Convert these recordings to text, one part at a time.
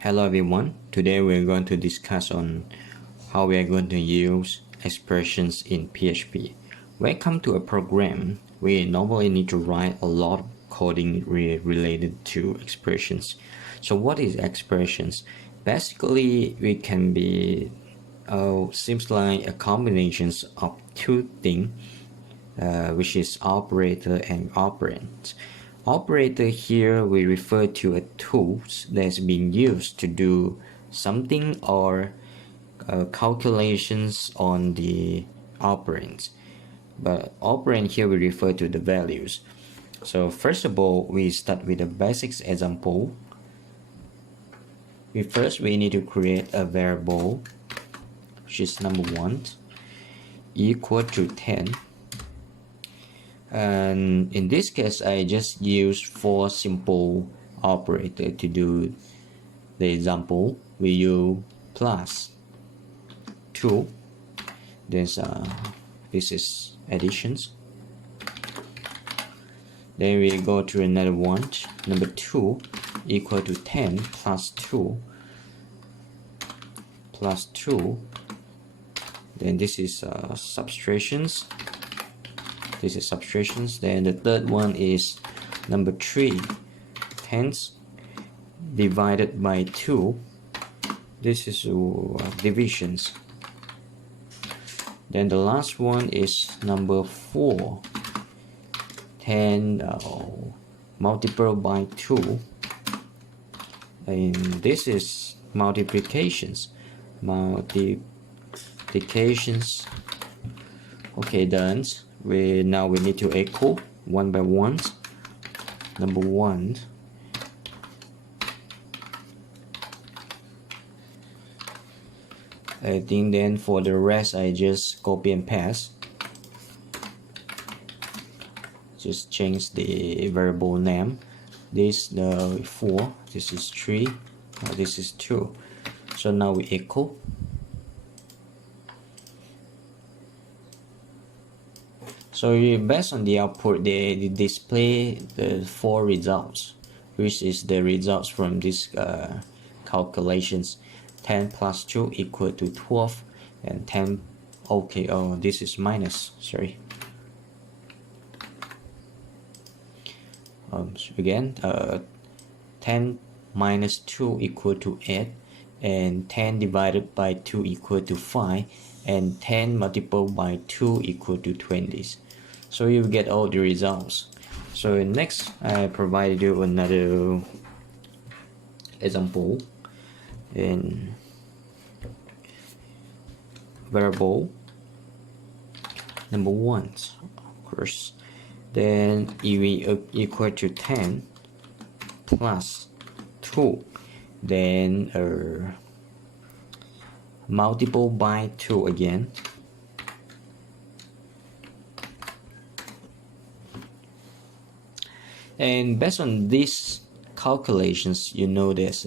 Hello everyone, today we're going to discuss on how we are going to use expressions in PHP. When it comes to a program, we normally need to write a lot of coding related to expressions. So what is expressions? Basically, we can be seems like a combination of two things, which is operator and operand. Operator here we refer to a tool that's being used to do something or calculations on the operands. But operand here we refer to the values. So first of all, we start with a basics example. First we need to create a variable which is number 1 equal to 10. And in this case I just use 4 simple operator to do the example. We use plus 2, this is additions. Then we go to another one, number 2 equal to 10 plus 2 plus 2. Then this is subtractions. This is subtractions. Then the third one is number 3 tens divided by 2. This is divisions. Then the last one is number 4 10 multiplied by 2, and this is multiplications. Okay, done. We need to equal one by one. Number 1 I think then for the rest I just copy and paste. Just change the variable name. This the 4, this is 3, this is 2. So now we equal. So based on the output, they display the 4 results, which is the results from these calculations. 10 plus 2 equal to 12, and 10. Okay, this is minus. Sorry. Again, 10 minus 2 equal to 8, and 10 divided by 2 equal to 5, and 10 multiplied by 2 equal to 20. So you get all the results. So next I provided you another example in variable number 1, of course. Then EV equal to 10 plus 2, then multiple by 2 again. And based on these calculations, you know there's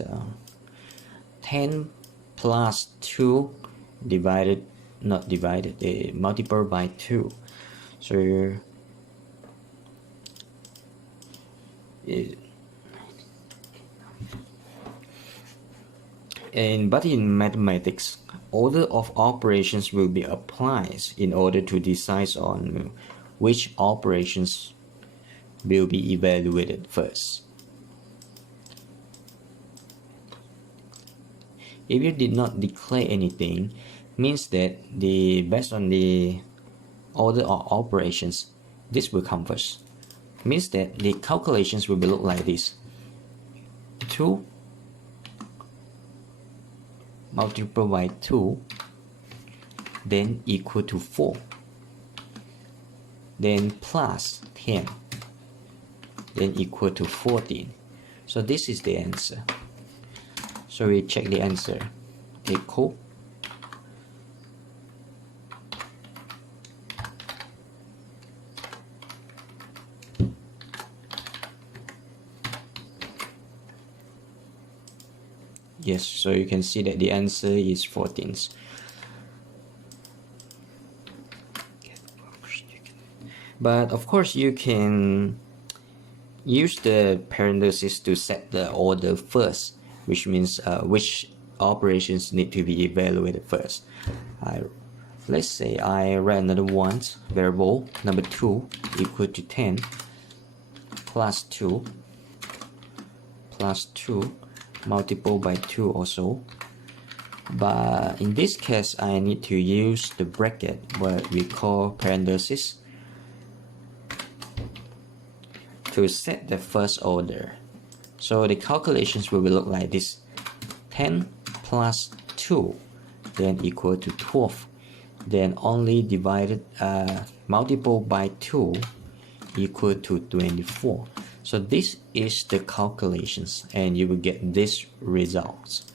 10 plus 2 divided, not divided, multiplied by 2. So but in mathematics, order of operations will be applied in order to decide on which operations will be evaluated first. If you did not declare anything, means that based on the order of operations, this will come first. Means that the calculations will be look like this: 2 multiplied by 2, then equal to 4, then plus 10, then equal to 14. So this is the answer. So we check the answer. Equal. Yes, so you can see that the answer is 14. But of course you can use the parentheses to set the order first, which means which operations need to be evaluated first. Let's say I write another one variable number 2 equal to 10 plus 2 multiple by 2 also. But in this case, I need to use the bracket, what we call parenthesis, to set the first order. So the calculations will look like this: 10 plus 2 then equal to 12, then only divided multiple by 2 equal to 24. So this is the calculations, and you will get these results.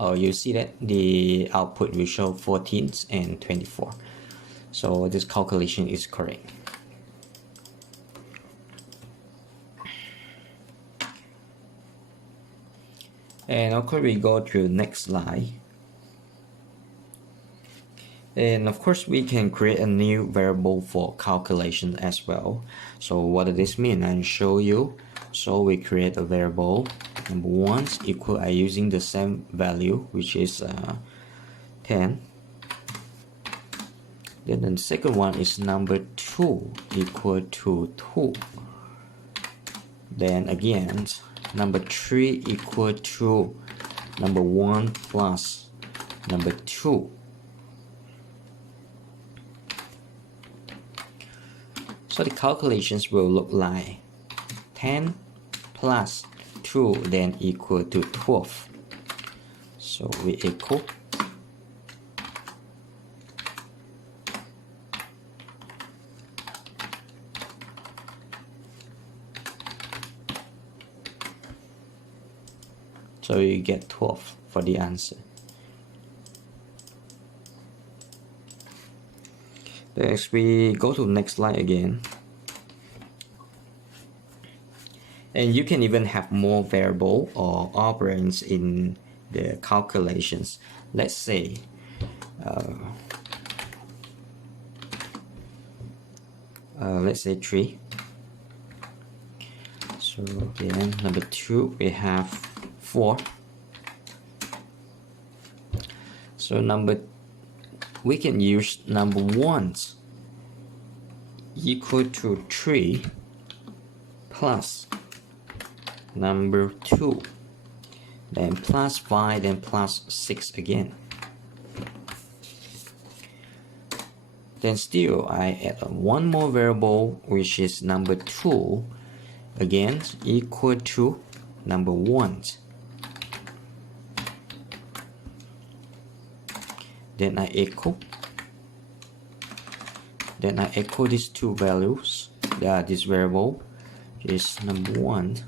Oh, you see that the output will show 14 and 24. So this calculation is correct. And of course we go to the next slide. And of course we can create a new variable for calculation as well. So what does this mean? I'll show you. So we create a variable number 1 equal, using the same value, which is 10. Then the second one is number 2 equal to 2. Then again number 3 equal to number 1 plus number 2. So the calculations will look like 10 plus 2 then equal to 12. So we equal so you get 12 for the answer. Next we go to the next slide again. And you can even have more variable or operands in the calculations. Let's say let's say 3. So then number 2 we have 4. So we can use number 1 equal to 3 plus number 2, then plus 5, then plus 6 again. Then still I add one more variable, which is number 2, again equal to number 1. Then I echo these two values. This variable is number 1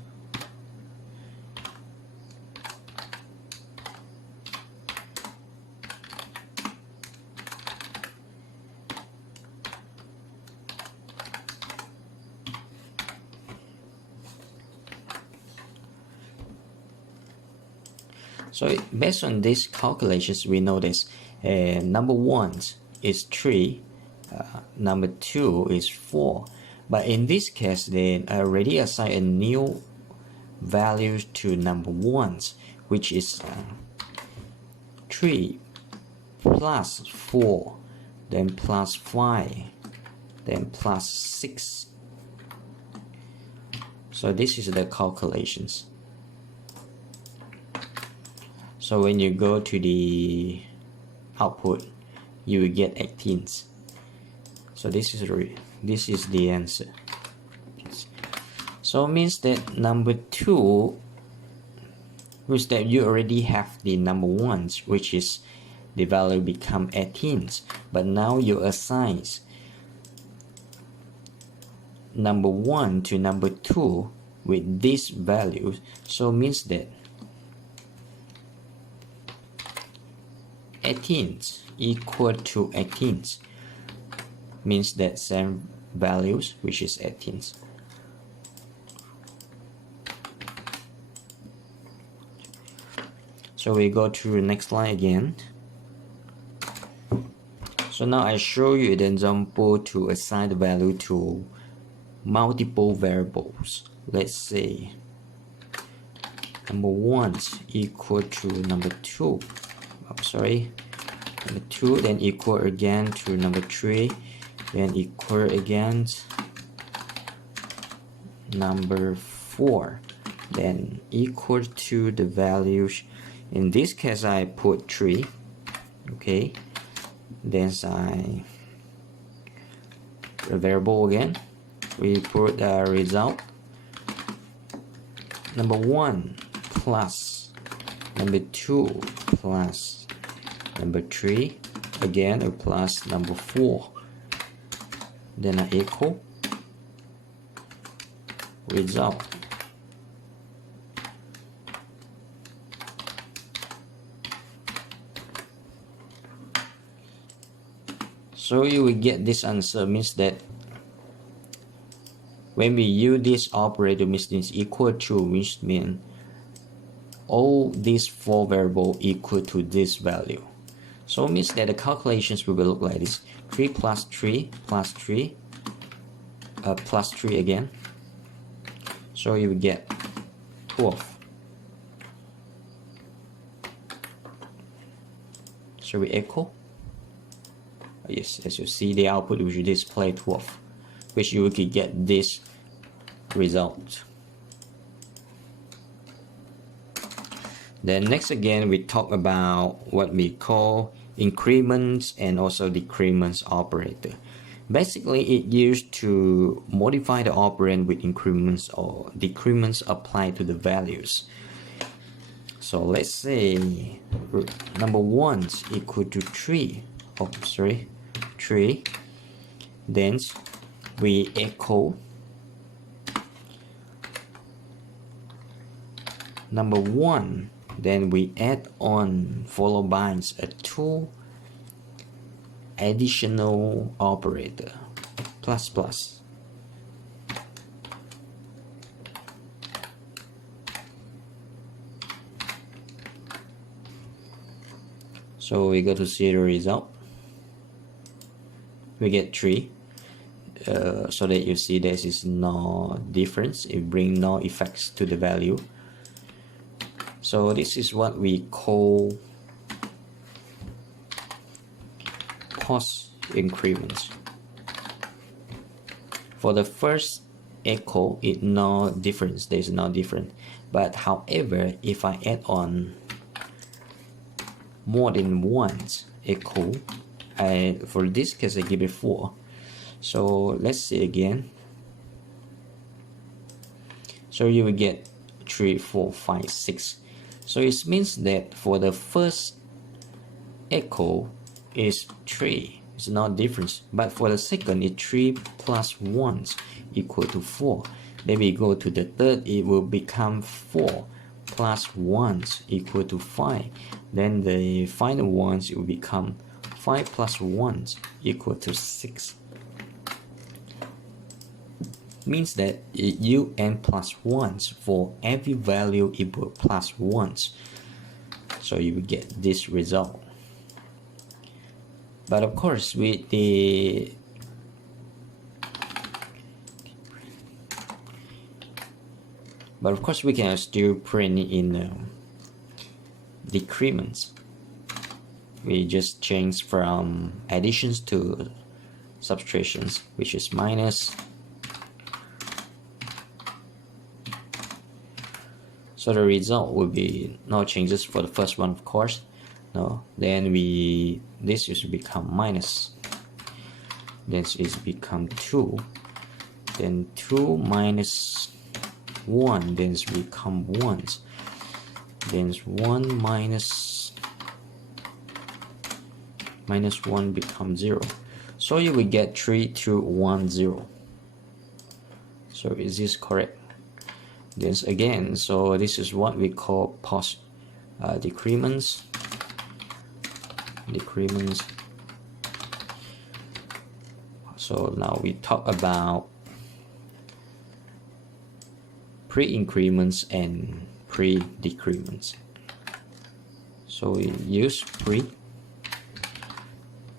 So based on these calculations, we know this number 1 is 3, number 2 is 4. But in this case, then I already assign a new value to number 1, which is 3 plus 4, then plus 5, then plus 6. So this is the calculations. So when you go to the output, you will get 18. So this is the answer. So it means that number 2, which that you already have the number 1, which is the value become 18, but now you assign number 1 to number 2 with these values. So it means that 18 equal to 18 means that same values, which is 18. So we go to the next line again. So now I show you an example to assign the value to multiple variables. Let's say number 1 equal to number 2. Number 2 then equal again to number 3, then equal again number 4, then equal to the values. In this case I put 3. Okay, then I the variable again, we put the result number 1 plus number 2 plus number 3 again, or plus number 4, then I equal result. So you will get this answer, means that when we use this operator, means this equal to, which means all these 4 variables equal to this value. So it means that the calculations will look like this: 3 plus 3 plus 3 plus 3 again. So you will get 12. So we equal. Yes, as you see, the output will display 12, which you could get this result. Then next again, we talk about what we call increments and also decrements operator. Basically, it used to modify the operand with increments or decrements applied to the values. So let's say number 1 equal to 3. 3. Then we echo number 1. Then we add on followed by a 2 additional operator plus plus. So we go to see the result. We get 3, so that you see there is no difference. It brings no effects to the value. So this is what we call cost increments. For the first echo, it no difference. There is no difference. But however, if I add on more than once echo, for this case I give it 4. So let's see again. So you will get 3, 4, 5, 6. So it means that for the first echo is 3, it's no difference. But for the second, it's 3 plus 1 equal to 4. Then we go to the third, it will become 4 plus 1 equal to 5. Then the final ones, it will become 5 plus 1 equal to 6. Means that un plus 1 for every value equal plus 1. So you will get this result. But of course, with the we can still print in decrements. We just change from additions to subtractions, which is minus. So the result will be no changes for the first one, of course. No, then this is become minus. Then it's become 2. Then 2 minus 1, then it's become 1. Then 1 minus 1 becomes 0. So you will get 3, 2, 1, 0. So is this correct? Then again, so this is what we call post decrements. So now we talk about pre-increments and pre-decrements. So we use pre.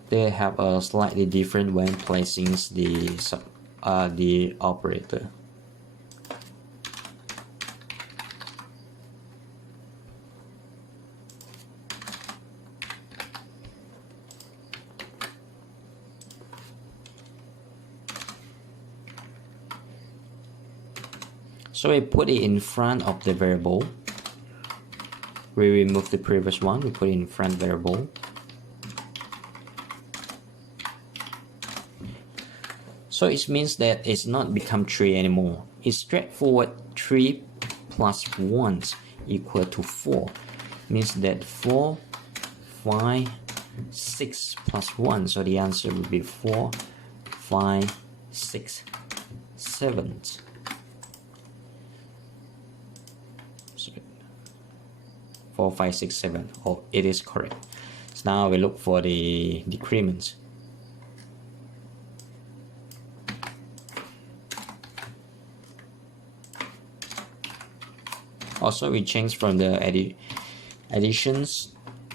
They have a slightly different when placing the operator. So we put it in front of the variable. We remove the previous one, we put it in front variable. So it means that it's not become 3 anymore. It's straightforward. 3 plus 1 equal to 4. Means that 4, 5, 6 plus 1. So the answer would be 4, 5, 6, 7. 4, 5, 6, 7. Oh, it is correct. So now we look for the decrements. Also, we change from the additions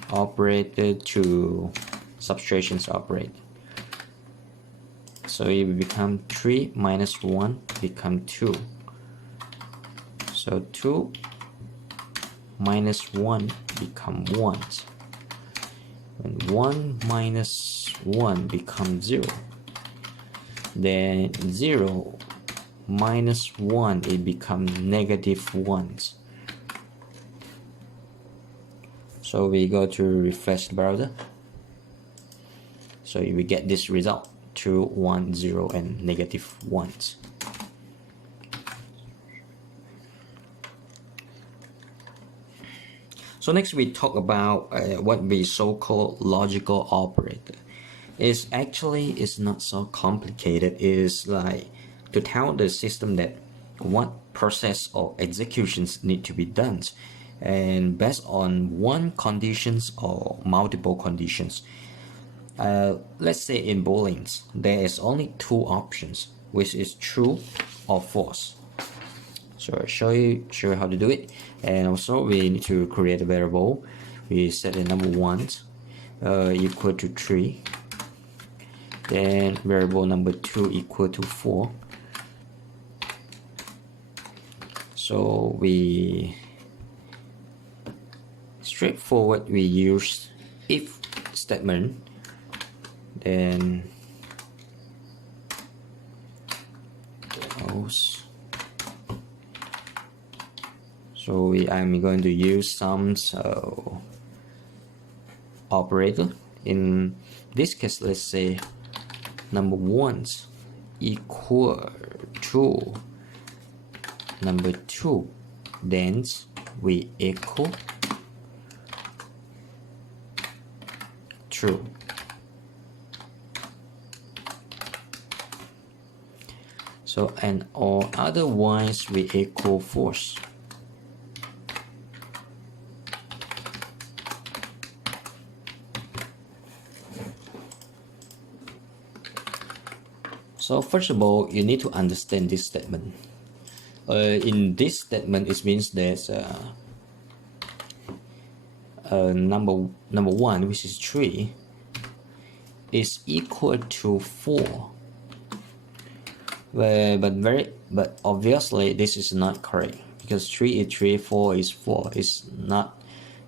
operator to subtractions operator. So it will become 3 minus 1 become 2. So 2 minus 1 become 1. And 1 minus 1 becomes 0. Then 0 minus 1 it becomes negative 1. So we go to refresh the browser. So we get this result: 2, 1, 0 and negative 1. So next we talk about what we so-called logical operator. It's not so complicated. It's like to tell the system that what process or executions need to be done, and based on one conditions or multiple conditions. Let's say in Booleans there is only 2 options, which is true or false. So I'll show you how to do it. And also we need to create a variable. We set the number 1 equal to 3, then variable number 2 equal to 4. So we straightforward, we use if statement, then else. So I'm going to use some operator. In this case, let's say number 1 equal to number 2, then we equal true. So and or otherwise we equal false. So first of all, you need to understand this statement. In this statement, it means that number 1, which is 3, is equal to 4. But obviously this is not correct, because 3 is 3, 4 is 4. It's not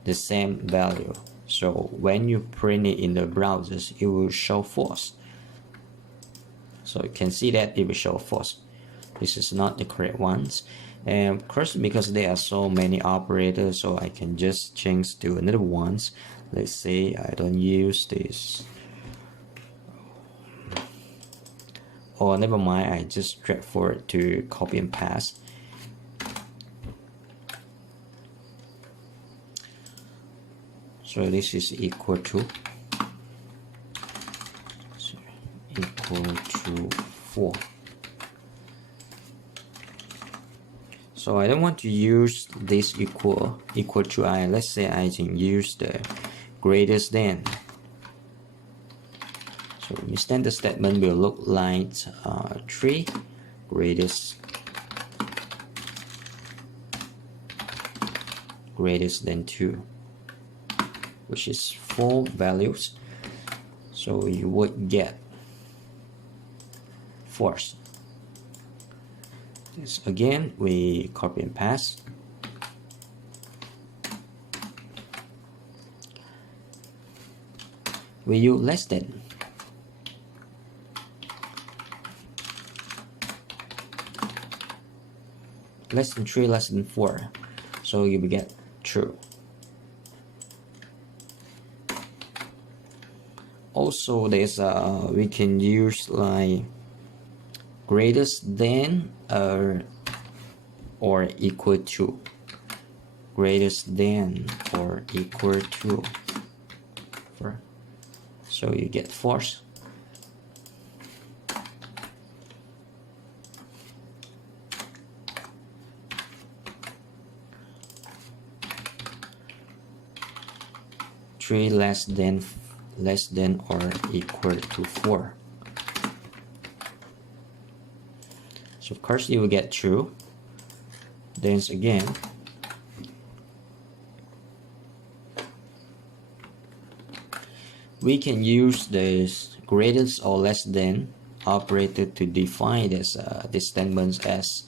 the same value. So when you print it in the browsers, it will show false. So you can see that it will show false. This is not the correct ones. And of course, because there are so many operators, so I can just change to another ones. Let's say I don't use this. Or never mind, I just straightforward to copy and paste. So this is equal to 4. So I don't want to use this equal to I. Let's say I can use the greater than. So instead the statement will look like 3 greatest than 2. which is 4 values, so you would get false. This again, we copy and paste. We use less than. Less than 3, less than 4, so you will get true. Also, there's we can use like greatest than or equal to, greatest than or equal to, so you get false. Three less than or equal to 4. So of course you will get true. Then again, we can use this greatest or less than operator to define this statements as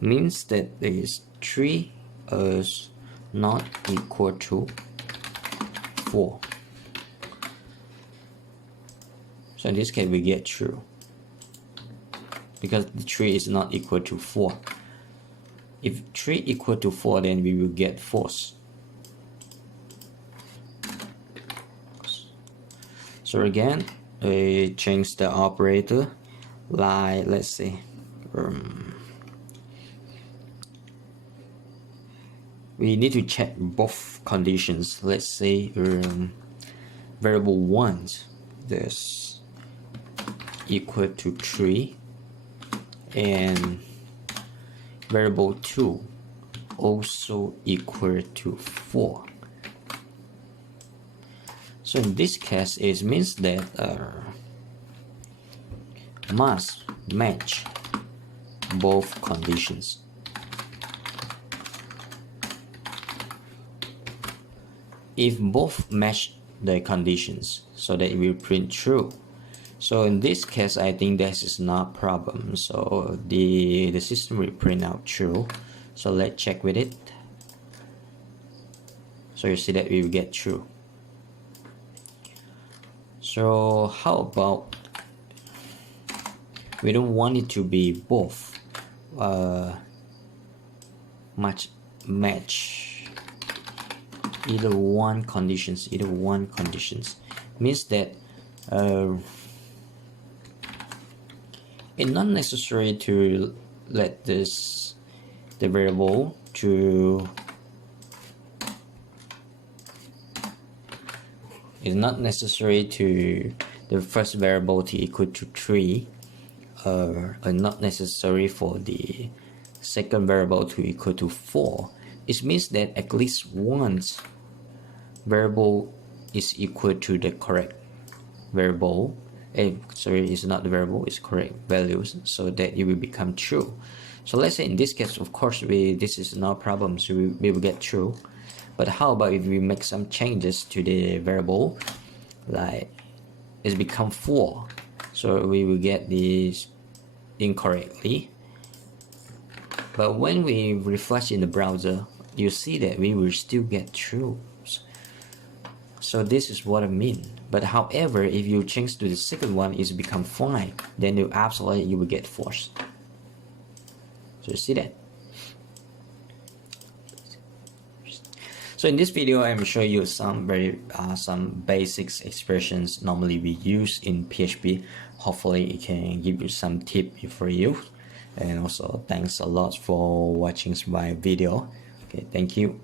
means that there is 3 is not equal to 4. So in this case we get true because the 3 is not equal to 4. If 3 equal to 4, then we will get false. So again, we change the operator, like let's say we need to check both conditions. Let's say variable 1 this equal to 3 and variable 2 also equal to 4. So in this case, it means that must match both conditions. If both match the conditions, so that it will print true. So in this case, I think this is not a problem. So the system will print out true. So let's check with it. So you see that we will get true. So how about we don't want it to be both match either one conditions means that it's not necessary to let the variable to it's not necessary to the first variable to equal to 3 or not necessary for the second variable to equal to 4. It means that at least one variable is equal to the correct variable. Sorry, it's not the variable, it's correct values, so that it will become true. So let's say in this case, of course, this is no problem, so we will get true. But how about if we make some changes to the variable, like it's become 4, so we will get this incorrectly. But when we refresh in the browser, you see that we will still get true. So this is what I mean. But however, if you change to the second one, it's become 5, then you will get false. So you see that. So in this video, I'm showing you some basics expressions normally we use in PHP. Hopefully it can give you some tip for you. And also thanks a lot for watching my video. Okay, thank you.